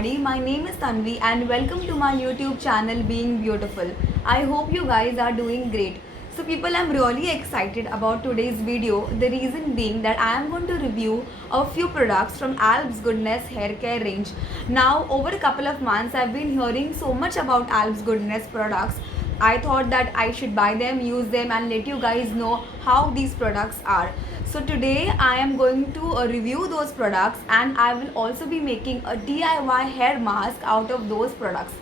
everybody. My name is Tanvi and welcome to my YouTube channel Being Beautiful. I hope you guys are doing great. So people, I'm really excited about today's video. The reason being that I am going to review a few products from Alps Goodness hair care range. Now over a couple of months I've been hearing so much about Alps Goodness products. I thought that I should buy them, use them and let you guys know how these products are. So today I am going to review those products and I will also be making a DIY hair mask out of those products.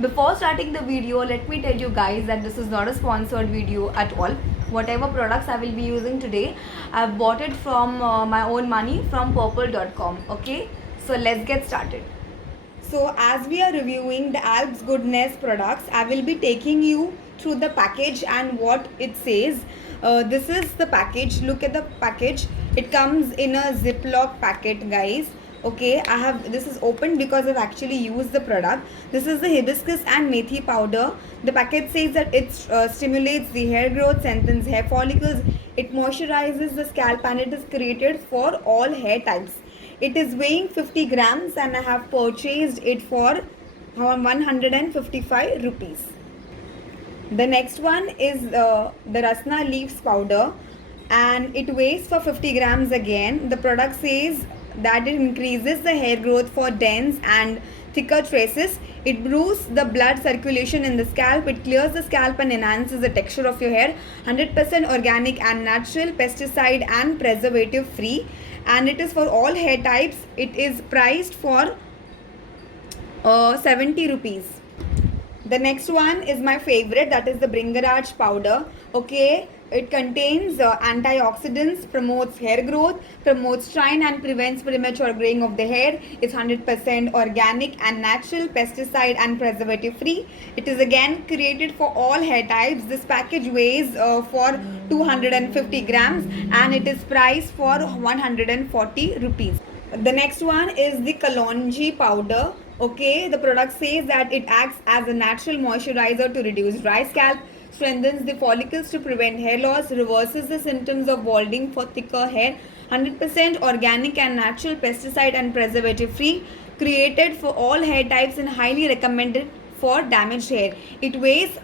Before starting the video, let me tell you guys that this is not a sponsored video at all. Whatever products I will be using today, I've bought it from my own money from purple.com. Okay, so let's get started. So as we are reviewing the Alps Goodness products, I will be taking you through the package and what it says. This is the package. Look at the package. It comes in a Ziploc packet, guys. Okay, this is open because I've actually used the product. This is the hibiscus and methi powder. The packet says that it stimulates the hair growth, strengthens hair follicles, it moisturizes the scalp and it is created for all hair types. It is weighing 50 grams and I have purchased it for 155 rupees. The next one is the Rasna leaves powder and it weighs for 50 grams again. The product says that it increases the hair growth for dense and thicker tresses. It boosts the blood circulation in the scalp. It clears the scalp and enhances the texture of your hair. 100% organic and natural, pesticide and preservative free. And it is for all hair types. It is priced for 70 rupees. The next one is my favorite, that is the Bhringraj powder. Okay, it contains antioxidants, promotes hair growth, promotes shine and prevents premature graying of the hair. It's 100% organic and natural, pesticide and preservative free. It is again created for all hair types. This package weighs for 250 grams and it is priced for 140 rupees. The next one is the Kalonji powder. Okay, the product says that it acts as a natural moisturizer to reduce dry scalp, strengthens the follicles to prevent hair loss, reverses the symptoms of balding for thicker hair. 100% organic and natural, pesticide and preservative free, created for all hair types and highly recommended for damaged hair. It weighs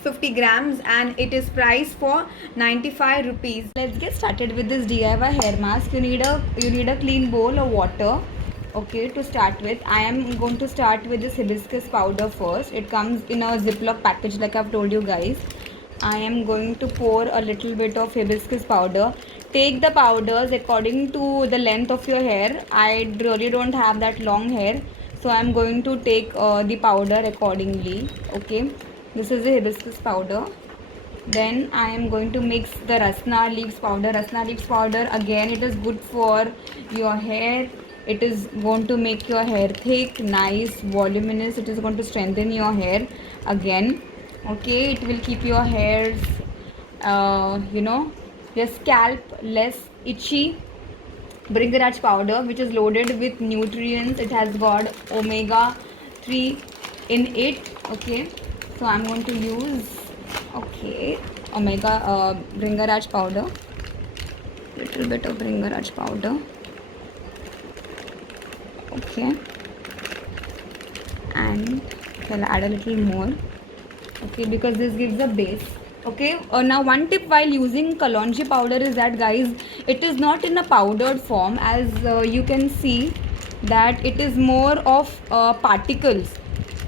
50 grams and it is priced for 95 rupees. Let's get started with this DIY hair mask. You need a clean bowl of water. Okay, to start with, I am going to start with this hibiscus powder first. It comes in a Ziploc package like I've told you guys. I am going to pour a little bit of hibiscus powder. Take the powders according to the length of your hair. I really don't have that long hair, so I am going to take the powder accordingly. Okay, this is the hibiscus powder. Then I am going to mix the Rasna leaves powder. Rasna leaves powder, again, it is good for your hair. It is going to make your hair thick, nice, voluminous. It is going to strengthen your hair again. Okay, it will keep your hairs, your scalp less itchy. Bhringraj powder, which is loaded with nutrients. It has got omega 3 in it. Okay, so I'm going to use Bhringraj powder. Little bit of Bhringraj powder. Okay, and I'll add a little more. Okay, because this gives a base. Okay, now one tip while using Kalonji powder is that, guys, it is not in a powdered form, as you can see that it is more of particles.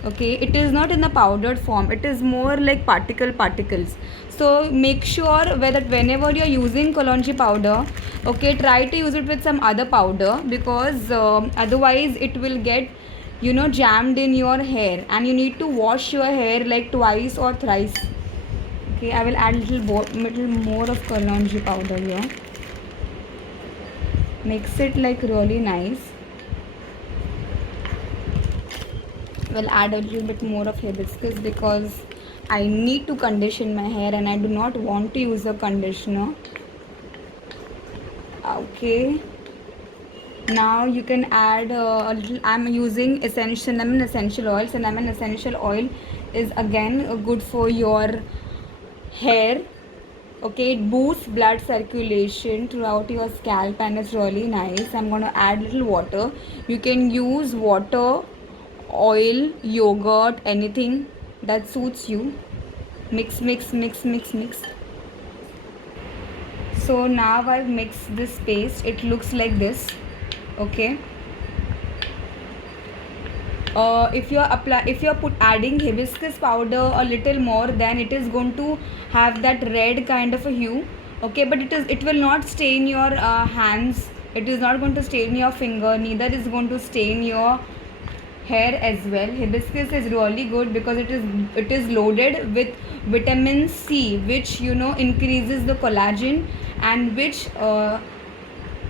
Okay, it is not in a powdered form, it is more like particles. So make sure that whenever you are using Kalonji powder, okay, try to use it with some other powder, because otherwise it will get jammed in your hair and you need to wash your hair like twice or thrice. Okay, I will add little more of Kalonji powder here. Makes it like really nice. We'll add a little bit more of hibiscus because I need to condition my hair and I do not want to use a conditioner. Okay, now you can add a little. I'm using cinnamon essential oil. Cinnamon essential oil is again good for your hair. Okay, it boosts blood circulation throughout your scalp and it's really nice. I'm going to add little water. You can use water, oil, yogurt, anything that suits you. Mix, mix, mix, mix, mix. So now I've mixed this paste. It looks like this. Okay. If you're adding hibiscus powder a little more, then it is going to have that red kind of a hue. Okay, but it will not stain your hands. It is not going to stain your finger, neither is going to stain your hair as well. Hibiscus is really good because it is loaded with vitamin C, which increases the collagen, and which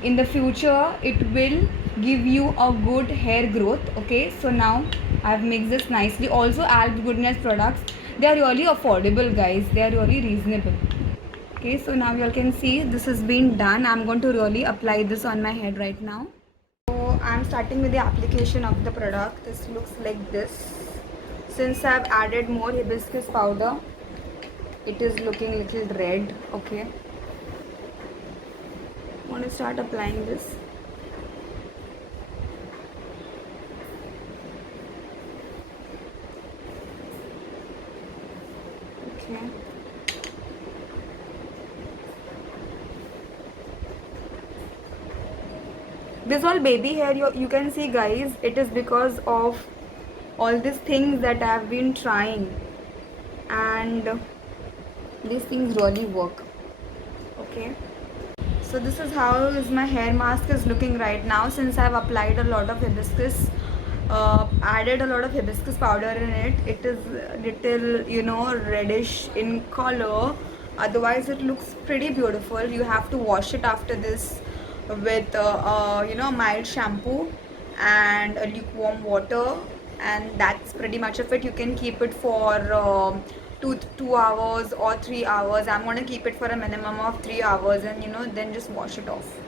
in the future it will give you a good hair growth. Okay, so now I've mixed this nicely. Also, Alps Goodness products, they are really affordable, guys. They are really reasonable. Okay, so now you all can see this has been done. I'm going to really apply this on my head right now. So I'm starting with the application of the product. This looks like this. Since I've added more hibiscus powder, it is looking little red. Okay, I'm going to start applying this. Okay. This all baby hair, you can see, guys, it is because of all these things that I have been trying, and these things really work. Okay, so this is how my hair mask is looking right now. Since I've applied a lot of hibiscus, added a lot of hibiscus powder in it, it is little reddish in color. Otherwise it looks pretty beautiful. You have to wash it after this with mild shampoo and a lukewarm water, and that's pretty much of it. You can keep it for 2 hours or 3 hours. I'm going to keep it for a minimum of 3 hours, and then just wash it off.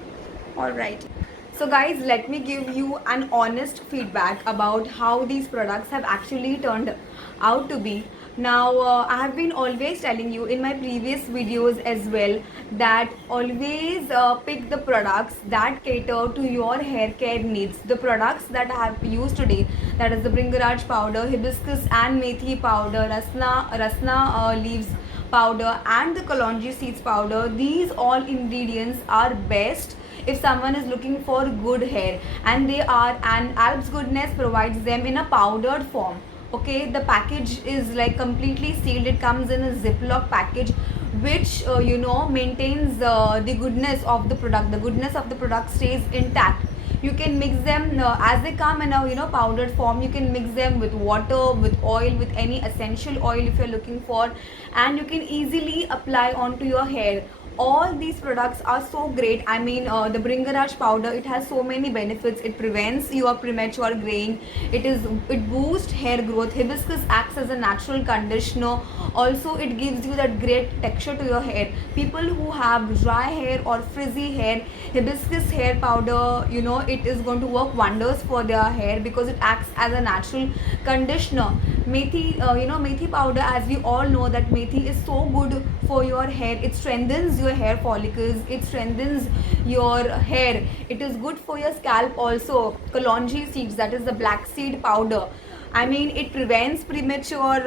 All right, so guys, let me give you an honest feedback about how these products have actually turned out to be. Now, I have been always telling you in my previous videos as well that always pick the products that cater to your hair care needs. The products that I have used today, that is the Bringaraj powder, hibiscus and methi powder, rasna leaves powder, and the kalonji seeds powder, these all ingredients are best if someone is looking for good hair, and Alps Goodness provides them in a powdered form. Okay, the package is like completely sealed. It comes in a Ziploc package, which maintains the goodness of the product. The goodness of the product stays intact. You can mix them as they come in a powdered form. You can mix them with water, with oil, with any essential oil if you're looking for, and you can easily apply onto your hair. All these products are so great. I mean, the Bringaraj powder, it has so many benefits. It prevents your premature graying. It boosts hair growth. Hibiscus acts as a natural conditioner. Also, it gives you that great texture to your hair. People who have dry hair or frizzy hair, hibiscus hair powder, it is going to work wonders for their hair because it acts as a natural conditioner. Methi, methi powder, as we all know that methi is so good for your hair. It strengthens your hair follicles, it strengthens your hair. It is good for your scalp also. Kalonji seeds, that is the black seed powder, I mean, it prevents premature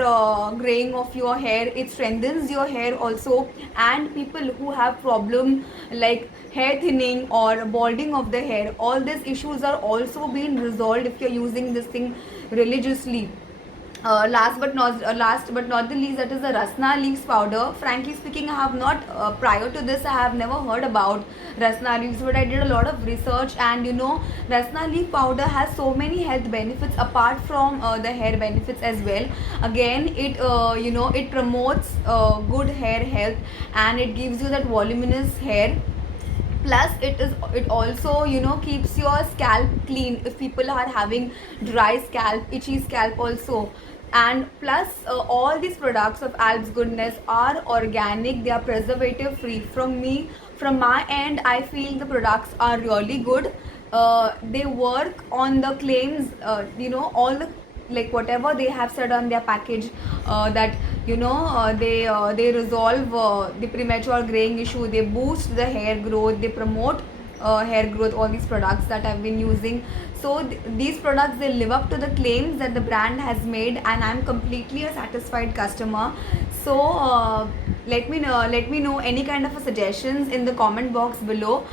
graying of your hair. It strengthens your hair also. And people who have problem like hair thinning or balding of the hair, all these issues are also being resolved if you're using this thing religiously. Last but not the least, that is the Rasna leaves powder. Frankly speaking, I have not prior to this I have never heard about Rasna leaves, but I did a lot of research, and Rasna leaf powder has so many health benefits apart from the hair benefits as well. Again, it promotes good hair health, and it gives you that voluminous hair. Plus it also keeps your scalp clean if people are having dry scalp, itchy scalp also. And plus all these products of Alps Goodness are organic, they are preservative free. From my end, I feel the products are really good. They work on the claims, all the, like, whatever they have said on their package, that they resolve the premature graying issue, they boost the hair growth, they promote hair growth. All these products that I've been using, so these products, they live up to the claims that the brand has made, and I'm completely a satisfied customer. So let me know any kind of suggestions in the comment box below.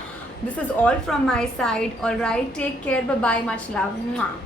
This is all from my side. All right, take care, bye bye, much love. Mwah.